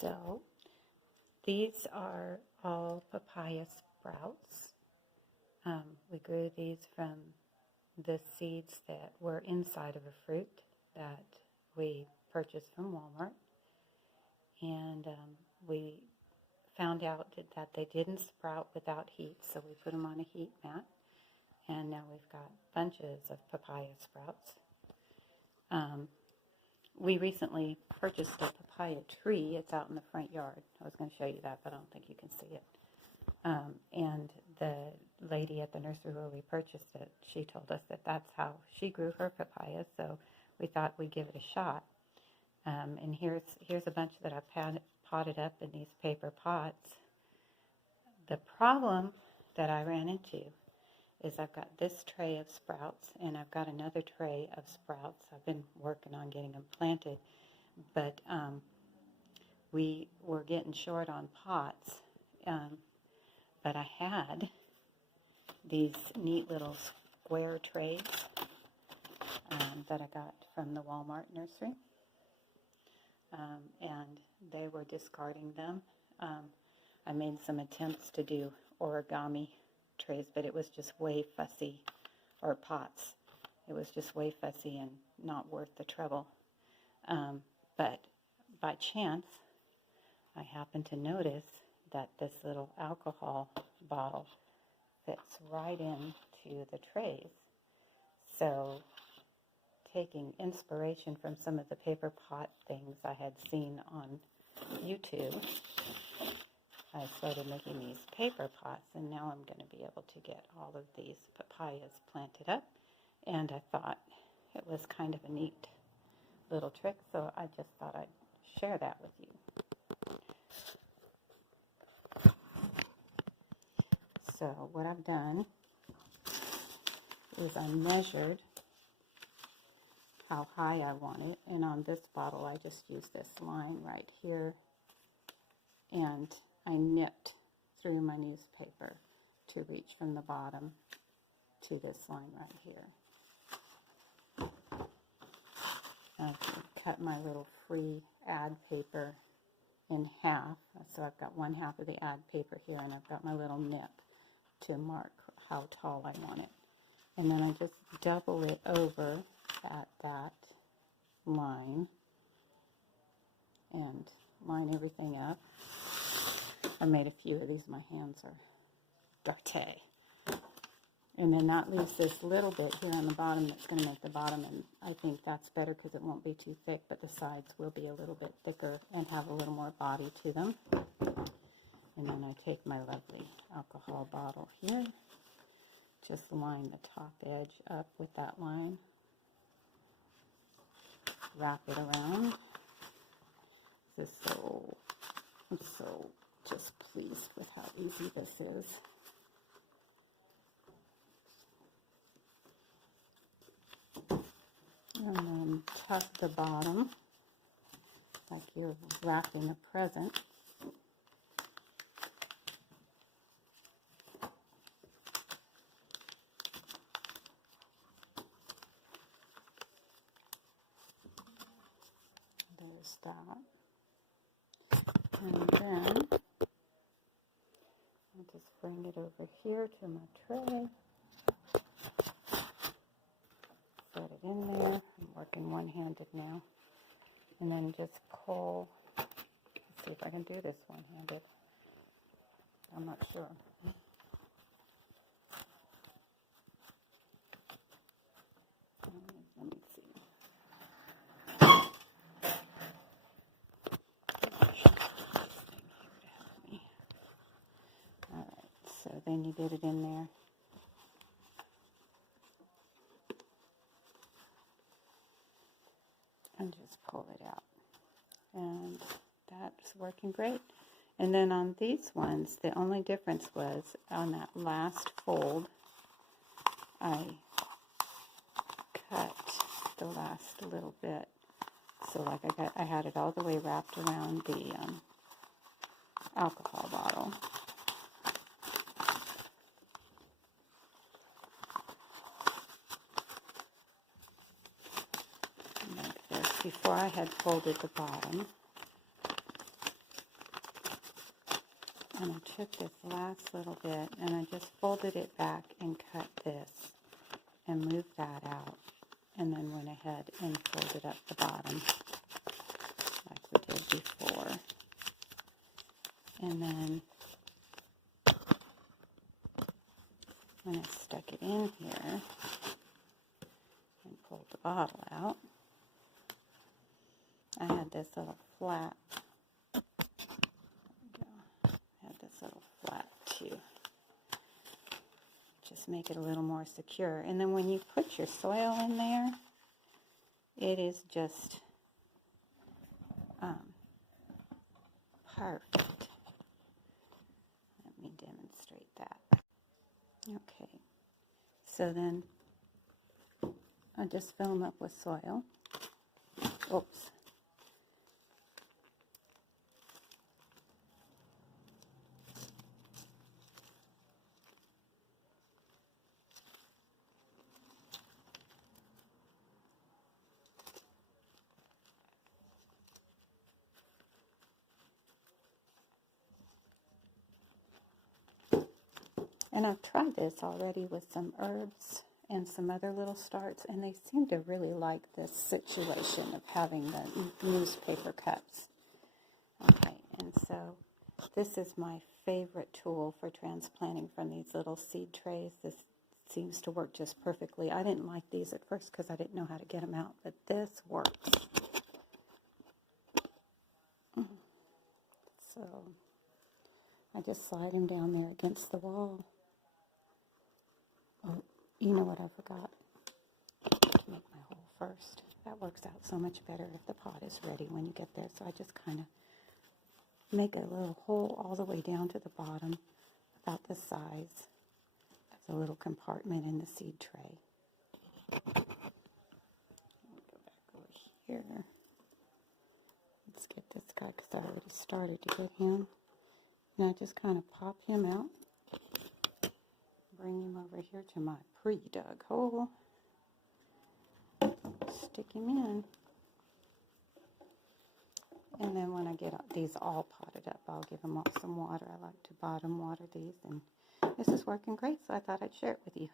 So these are all papaya sprouts. We grew these from the seeds that were inside of a fruit that we purchased from Walmart. And we found out that they didn't sprout without heat, so we put them on a heat mat. And now we've got bunches of papaya sprouts. We recently purchased a papaya tree. It's out in the front yard. I was going to show you that, but I don't think you can see it. And the lady at the nursery where we purchased it, she told us that that's how she grew her papaya, so we thought we'd give it a shot. And here's a bunch that I've potted up in these paper pots. The problem that I ran into is I've got this tray of sprouts, and I've got another tray of sprouts. I've been working on getting them planted, but we were getting short on pots. But I had these neat little square trays that I got from the Walmart nursery, and they were discarding them. I made some attempts to do origami trays, but it was just way fussy, or pots. It was just way fussy and not worth the trouble. But by chance, I happened to notice that this little alcohol bottle fits right into the trays. So, taking inspiration from some of the paper pot things I had seen on YouTube, I started making these paper pots, and now I'm going to be able to get all of these papayas planted up. And I thought it was kind of a neat little trick, so I just thought I'd share that with you. So what I've done is I measured how high I want it, and on this bottle I just used this line right here, and I nipped through my newspaper to reach from the bottom to this line right here. I cut my little free ad paper in half, so I've got one half of the ad paper here, and I've got my little nip to mark how tall I want it. And then I just double it over at that line and line everything up. I made a few of these. My hands are dirty. And then that leaves this little bit here on the bottom that's going to make the bottom, and I think that's better because it won't be too thick, but the sides will be a little bit thicker and have a little more body to them. And then I take my lovely alcohol bottle here, just line the top edge up with that line, wrap it around. I'm so just pleased with how easy this is. And then tuck the bottom like you're wrapping a present. There's that. And then I'll just bring it over here to my tray. Set it in there. I'm working one-handed now. And then just pull. Let's see if I can do this one-handed. I'm not sure. Let me see. Alright, so then you get it in there. And just pull it out. And that's working great. And then on these ones, the only difference was on that last fold, I cut the last little bit. So like I had it all the way wrapped around the alcohol bottle. Like this. Before I had folded the bottom. And I took this last little bit and I just folded it back and cut this and moved that out. And then went ahead and folded up the bottom like we did before. And then when I stuck it in here and pulled the bottle out, I had this little flap. There we go. I had this little flap too. Just make it a little more secure. And then when you put your soil in there, it is just perfect. Let me demonstrate that. Okay, so then I just fill them up with soil. Oops. And I've tried this already with some herbs and some other little starts, and they seem to really like this situation of having the newspaper cups. Okay, and so this is my favorite tool for transplanting from these little seed trays. This seems to work just perfectly. I didn't like these at first because I didn't know how to get them out, but this works. So I just slide him down there against the wall. Oh, you know what I forgot? To make my hole first. That works out so much better if the pot is ready when you get there. So I just kind of make a little hole all the way down to the bottom, about this size. That's a little compartment in the seed tray. Let me go back over here. Let's get this guy because I already started to get him. And I just kind of pop him out. Bring him over here to my pre-dug hole. Stick him in. And then when I get these all potted up, I'll give them all some water. I like to bottom water these. And this is working great, so I thought I'd share it with you.